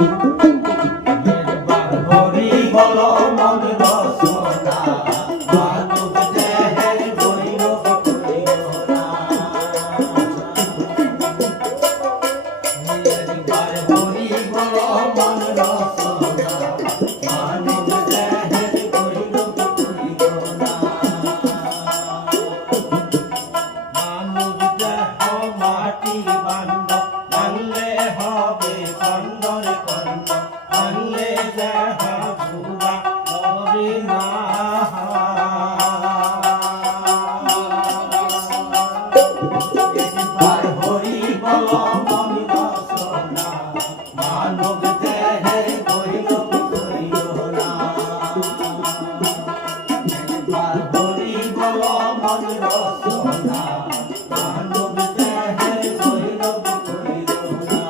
একবার হরি বল মন রসনা মানব দেহের বৈরব করিও না। একবার হরি বল মন রসনা মানব দেহের বৈরব করিও না। মানব দেহ মাটি বান্ধ ভাঙলে হবে খণ্ডরে খণ্ড, ভাঙলে দেহ ধুলা হবে না। একবার হরি বল মন রসনা মানব দেহে বৈরব করিও না। একবার হরি বল মন রসনা মানব দেহে বৈরব করিও না।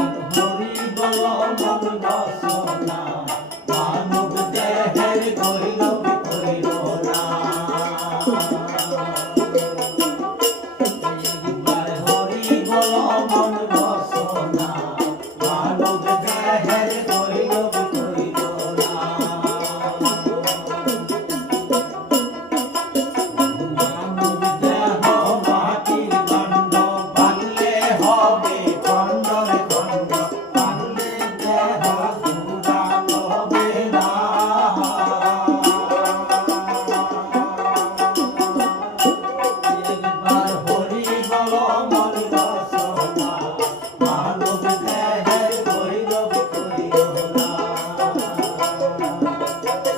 একবার হরি বল মন রসনা মানব দেহের বৈরব করিও না। একবার হরি বল মন রসনা মানব দেহের বৈরব করিও না। মানব দেহ মাটির দণ্ড ভাঙলে হবে খণ্ডরে খণ্ড, ভাঙলে দেহ ধুলা হবে না। একবার হরি বল মন রসনা মানব দেহের বৈরব করিও না।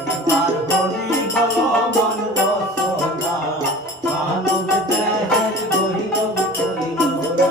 একবার হরি বল মন রসনা মানব দেহের বৈরব করিও না।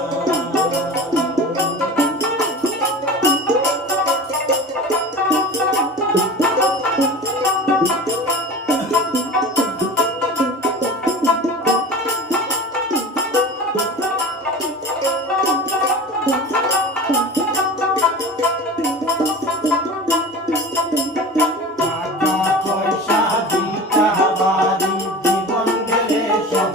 টাকা পয়সা ভিটা বাড়ি জীবন গেলে সব